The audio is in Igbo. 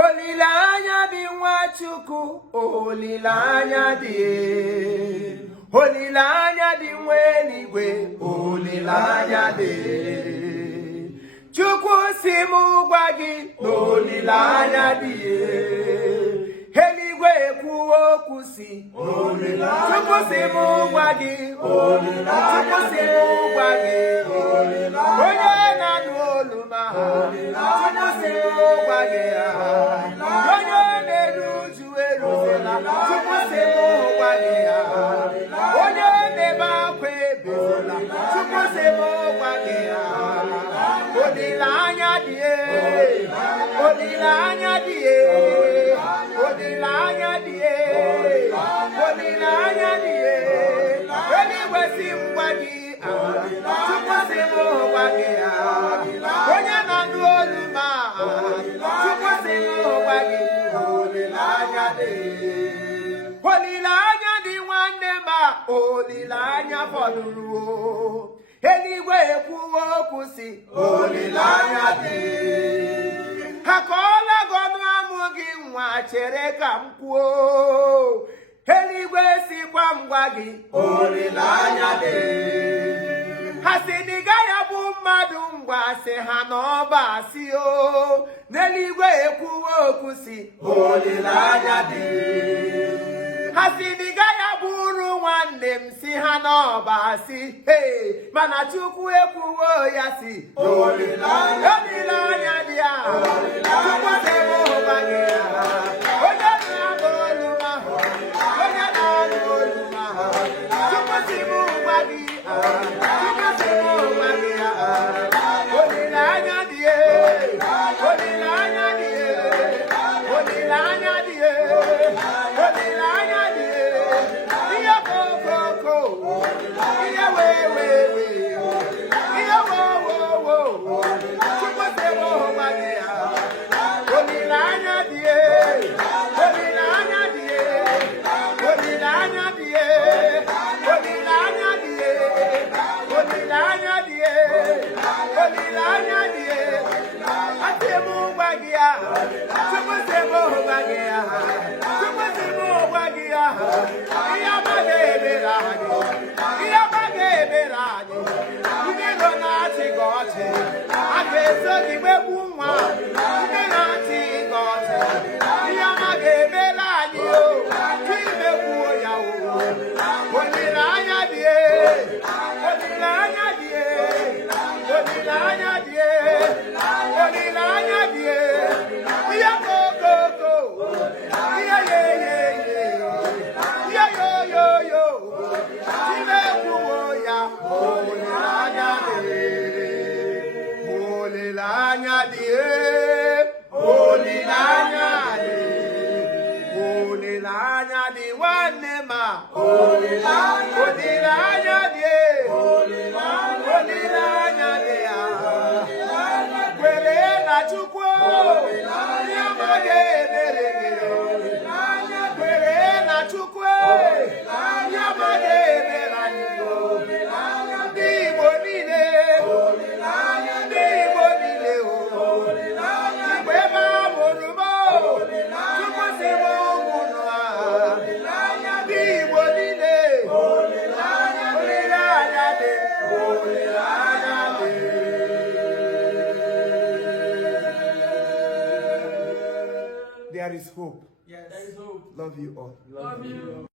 Olileanya dị Nwachukwu, olileanya dị. Olileanya dị nwa eluigwe, olileanya dị. Chukwu si m gwa gị na olileanya dị. Eluigwe ekwuo okwu si Chukwu si m gwa gị, Chukwu si m gwa gị, onye na-anụ olu m Chukwu si m gwa gị, onye na-eru uju eruzela Chukwu si m gwa gị, onye na-ebe akwa ebezela Chukwu si m gwa gị, olileanya dị, olileanya dị, olileanya dị, olileanya dị. Eluigwe si m gwa gị, Chukwu si m gwa gị, onye na-anụ olu m Chukwu si m gwa gị, olileanya dị. Olileanya dị nwanne m, olileanya fọdụrụ. Eluigwe ekwuwo okwu si olileanya dị. Ha kọọla gị ọnụ amụ gị nwa, chere ka m kwuo. Eluigwe sikwa m gwa gị olileanya dị. Ha si na ị gaghị abụ mmadụ, ngwa sị ha n'ọba asị o. N'eluigwe ekwuwo okwu si olileanya dị. Ha si na ị gaghị abụrụ nwanne m, si ha n'ọba asị. Mana Chukwu ekwuwo ya si olileanya dị ya. Chukwu si m gwa gị, onye na-anụ olu m onye na-anụ olu m Chukwu si m gwa gị, Chukwu si m gwa gị, olileanya dị, olileanya dị, olileanya dị, olileanya dị. Ihe kokoko, ihe wewewe, ihe wowowo, Chukwu si m gwa gị, olileanya dị, olileanya dị, olileanya dị, olileanya dị, olileanya dị, olileanya dị. Asị m gwa gị, Chukwu si m gwa gị, Chukwu si m gwa gị, ihe ọma ga-emere anyị, ihe ọma ga-emere anyị. Ndị iro na-achị gị ọchị, a ga-eso gị gbegbu nwa. Ndị na-achị gị ọchị, ihe ọma ga-emere anyị o. Chimekwuo ya o, olileanya dị, olileanya dị, olileanya dị, olileanya dị. Ihe kokoko, ihe yeyeye, ihe yoyoyo, Chimekwuo ya, olileanya dị, olileanya dị, olileanya dị, olileanya dị nwanne m, olileanya dị, olileanya dị ya. Kwere na Chukwu, ihe ọma ga-emere gị. Kwere na Chukwu, ihe ọma ga-emere anyị. Ndị Igbo niile, ndị Igbo niile, Igbo ebe a mụrụ m, Chukwu si m ụmụnụ ha. Ndị Igbo niile, olileanya dị, olileanya dị. There is hope. Yes. There is hope. Love you all. Love you.